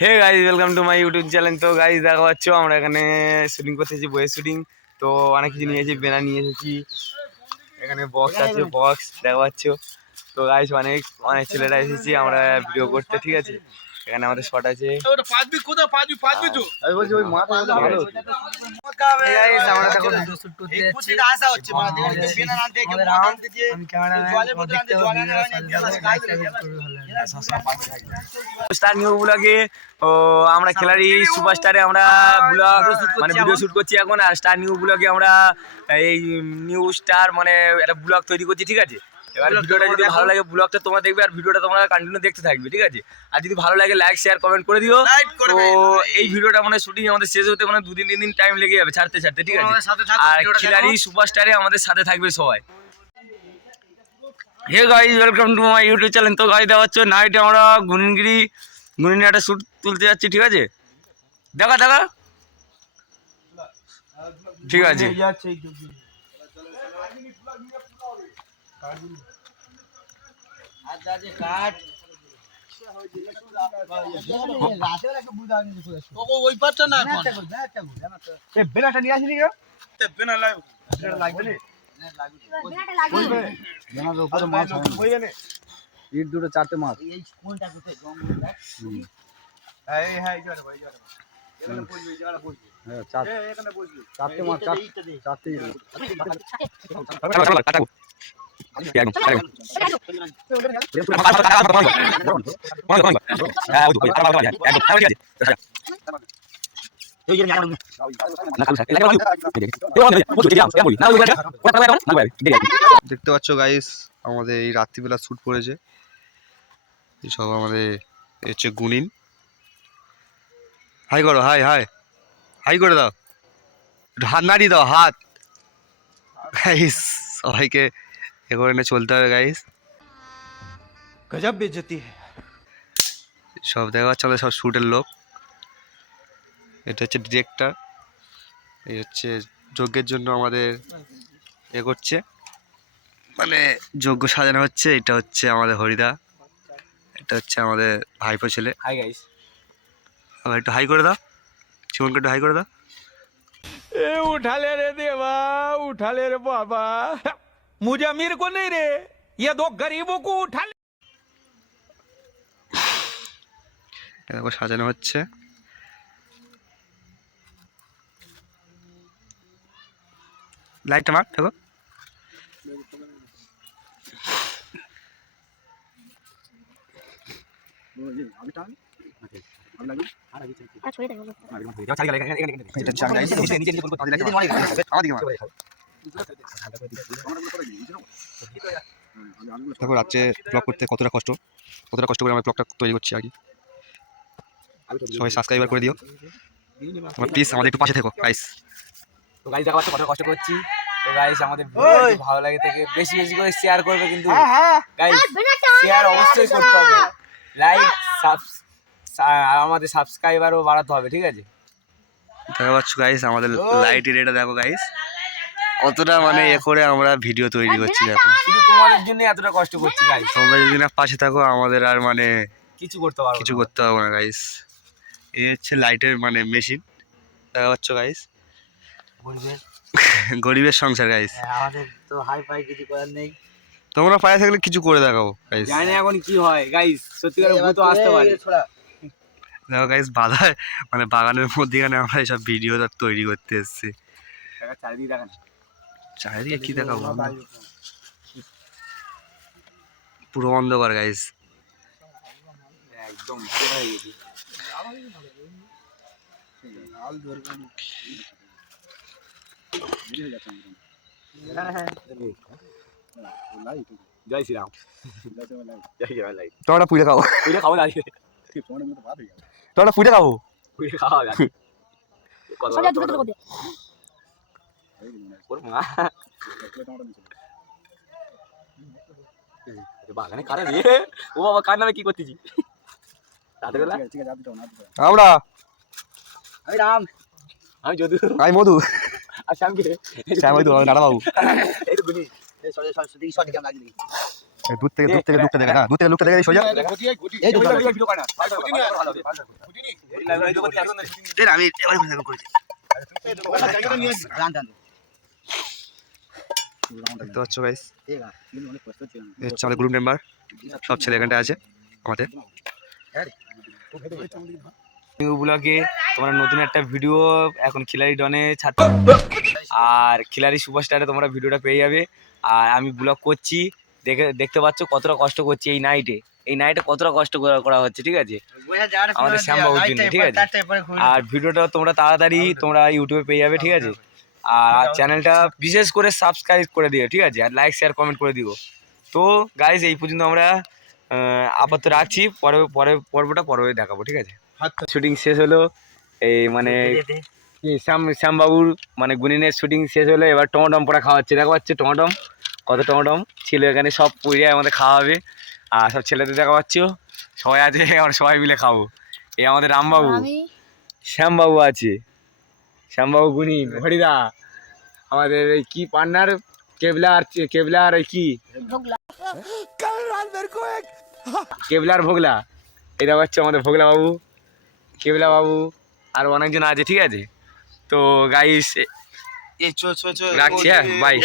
Hey guys welcome to my YouTube channel. তো guys দেখা পাচ্ছ আমরা এখানে শুটিং করতে এসেছি, বইয়ের শুটিং। তো অনেক কিছু নিয়ে এসেছি, ব্যানার নিয়ে এসেছি, এখানে বক্স আছে, বক্স দেখা পাচ্ছ। তো গাইজ অনেক অনেক ছেলেরা এসেছি আমরা ভিডিও করতে, ঠিক আছে। এখানে আমাদের শট আছে। আমি বলছি ওই মাথা ভালো আমরা দেখো ভিডিও শুট করতে যাচ্ছি। স্টার নিউ ব্লগে আমরা খেলাড়ি সুপারস্টারে আমরা ব্লগ মানে ভিডিও শুট করছি এখন। আর স্টার নিউ ব্লগে আমরা এই নিউ স্টার মানে একটা ব্লগ তৈরি করছি, ঠিক আছে। এবার ভিডিওটা যদি ভালো লাগে ব্লগটা তোমরা দেখবে, আর ভিডিওটা তোমরা কন্টিনিউ দেখতে থাকবে, ঠিক আছে। আর যদি ভালো লাগে লাইক শেয়ার কমেন্ট করে দিও। তো এই ভিডিওটা মানে শুটিং আমাদের শেষ হতে মানে 2-3 দিন টাইম লেগে যাবে ছাড়তে, ঠিক আছে। আর খেলাড়ি সুপারস্টারে আমাদের সাথে থাকবে সবাই। Hey guys welcome to my YouTube channel. তো গাইজ দেওয়া হচ্ছে নাইটে আমরা গুনিনগিরি একটা শ্যুট তুলতে যাচ্ছি, ঠিক আছে। দেখা ঠিক আছে। ওই পারটা না বেনাটা নিয়ে আসিনি কেউ, বেনা লাগবে না। ইট দুটো 4টে মাছ। চারটে মাছ, 4টে দেখতে পাচ্ছ গাইস আমাদের এই রাত্রিবেলা শুট পড়েছে। সব আমাদের হচ্ছে গুনিন। হাই করো, হাই হাই হাই করে দাও, হাত নাড়িয়ে দাও, হাত। গাইস সবাইকে এ করে নিয়ে চলতে হবে গাইস। গজব বেইজ্জতি সব দেখা যাচ্ছে আমাদের সব শুটের লোক। এটা হচ্ছে ডিরেক্টর, এই হচ্ছে যজ্ঞের জন্য আমাদের এ করছে, মানে যজ্ঞ সাজানো হচ্ছে। এটা হচ্ছে আমাদের হরিদা, এটা হচ্ছে আমাদের ভাইপো ছেলে। হাই গাইস, আবার একটু হাই করে দাও, শিবনকে একটু হাই করে দাও। ए उठा ले रे देवा, उठा ले रे बाबा, मुझे अमीर को नहीं रे, ये दो गरीबों को उठा ले। দেখো সাজানো হচ্ছে। লাইটটা মার দেখো। দেখো রাত্রে ব্লগ করতে কতটা কষ্ট করে আমরা ব্লগটা তৈরি করছি আর কি। সবাই সাবস্ক্রাইবার করে দিও তোমরা প্লিজ, আমাদের একটু পাশে থেকো গাইস। তো গাইস দেখা পাচ্ছ কত কষ্ট করছি। তো গাইস আমাদের ভিডিও যদি ভালো লাগে থেকে বেশি বেশি করে শেয়ার করবে, কিন্তু গাইস শেয়ার অবশ্যই করতে হবে, লাইক আমাদের সাবস্ক্রাইবারও বাড়াতে হবে, ঠিক আছে। দেখা পাচ্ছ গাইস আমাদের লাইটের এটা দেখো গাইস, অতটা মানে এ করে আমরা ভিডিও তৈরি করছি। দেখো শুধু তোমাদের জন্য এতটা কষ্ট করছি গাইস। তোমরা যদি না পাশে থাকো আমাদের আর মানে কিছু করতে পারবো না গাইস। এই হচ্ছে লাইটের মানে মেশিন, দেখা পাচ্ছ গাইস। গরিবের সংসার গাইস, আমাদের তো হাই ফাই কিছু করার নেই। তোমরা পায়ে থাকলে কিছু করে দেখাবো গাইস। জানি না এখন কি হয় গাইস, সত্যিকার ভূত আসতে পারে। দেখো গাইস বাধা মানে বাগানের মধ্যেখানে আমরা এইসব ভিডিও তৈরি করতে এসেছি। চারিদিকে কি দেখাবো, পুরো অন্ধকার গাইস একদম। জয় শ্রীরাম। তোমরা পুজো খাবো, তোমরা পুজো খাবো, বাগানে কারে দিয়ে ও বাবা কার নামে কি করতেছি আমরা। আমি রাম, আমি যদু, আমি মধু, আর শ্যামকে শ্যাম ওই তো দাদা বাবু। এই তো গুনি সরি কেমন লাগছে। দূর থেকে লুকটা দেখা না, দূর থেকে লুকটা দেখে সোজা আমি দেখতে পাচ্ছ গাইস, এই হচ্ছে আমাদের গ্রুপ মেম্বার, সব ছেলে এখানটা আছে আমাদের। নিউ ব্লগে তোমরা নতুন একটা ভিডিও এখন খিলাড়ি ডনে ছাড়তে, আর খিলাড়ি সুপারস্টারে তোমরা ভিডিওটা পেয়ে যাবে। আর আমি ব্লগ করছি, দেখতে পাচ্ছ কতটা কষ্ট করছি এই নাইটে কতটা কষ্ট করা হচ্ছে, ঠিক আছে, আমাদের শ্যামবাবুর জন্য, ঠিক আছে। আর ভিডিওটা তোমরা তাড়াতাড়ি তোমরা ইউটিউবে পেয়ে যাবে, ঠিক আছে। আর চ্যানেলটা বিশেষ করে সাবস্ক্রাইব করে দিও, ঠিক আছে, আর লাইক শেয়ার কমেন্ট করে দিও। তো গাইজ এই পর্যন্ত আমরা আপাতত রাখছি, পর্বটা পরে দেখাবো, ঠিক আছে। শুটিং শেষ হলো, এই মানে শ্যামবাবুর মানে গুনিনের শুটিং শেষ হলো, এবার টমাটম পোড়া খাওয়াচ্ছে, দেখা পাচ্ছে টমাটম, কত টমাটম ছিল এখানে, সব পুড়িয়ে আমাদের খাওয়া হবে। আর সব ছেলেদের দেখা পাচ্ছ সবাই আছে, আমরা সবাই মিলে খাবো। এই আমাদের রামবাবু, শ্যামবাবু আছে, শ্যামবাবু, গুনিন, হরিদা, আমাদের এই কি পার্টনার কেবলার এই কি কেবলার ভোগলা, এটা হচ্ছে আমাদের ভোগলা বাবু, কেবলা বাবু, আর অনেকজন আছে, ঠিক আছে। তো গাইস রাখছি, হ্যাঁ, bye.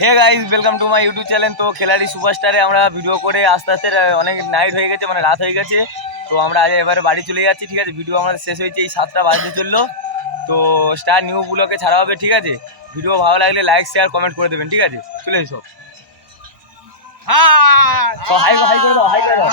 Hey guys, welcome to my YouTube channel. তো খিলাড়ি সুপারস্টারে আমরা ভিডিও করে আস্তে আস্তে অনেক নাইট হয়ে গেছে, মানে রাত হয়ে গেছে। তো আমরা আজ এবারে বাড়ি চলে যাচ্ছি, ঠিক আছে। ভিডিও আমাদের শেষ হয়েছে এই 7টা বাজতে চললো। তো স্টার নিউ ব্লগে ছাড়া হবে, ঠিক আছে। ভিডিও ভালো লাগলে লাইক শেয়ার কমেন্ট করে দেবেন, ঠিক আছে। চলে এসো, হাই করে দাও, হাই করে দাও।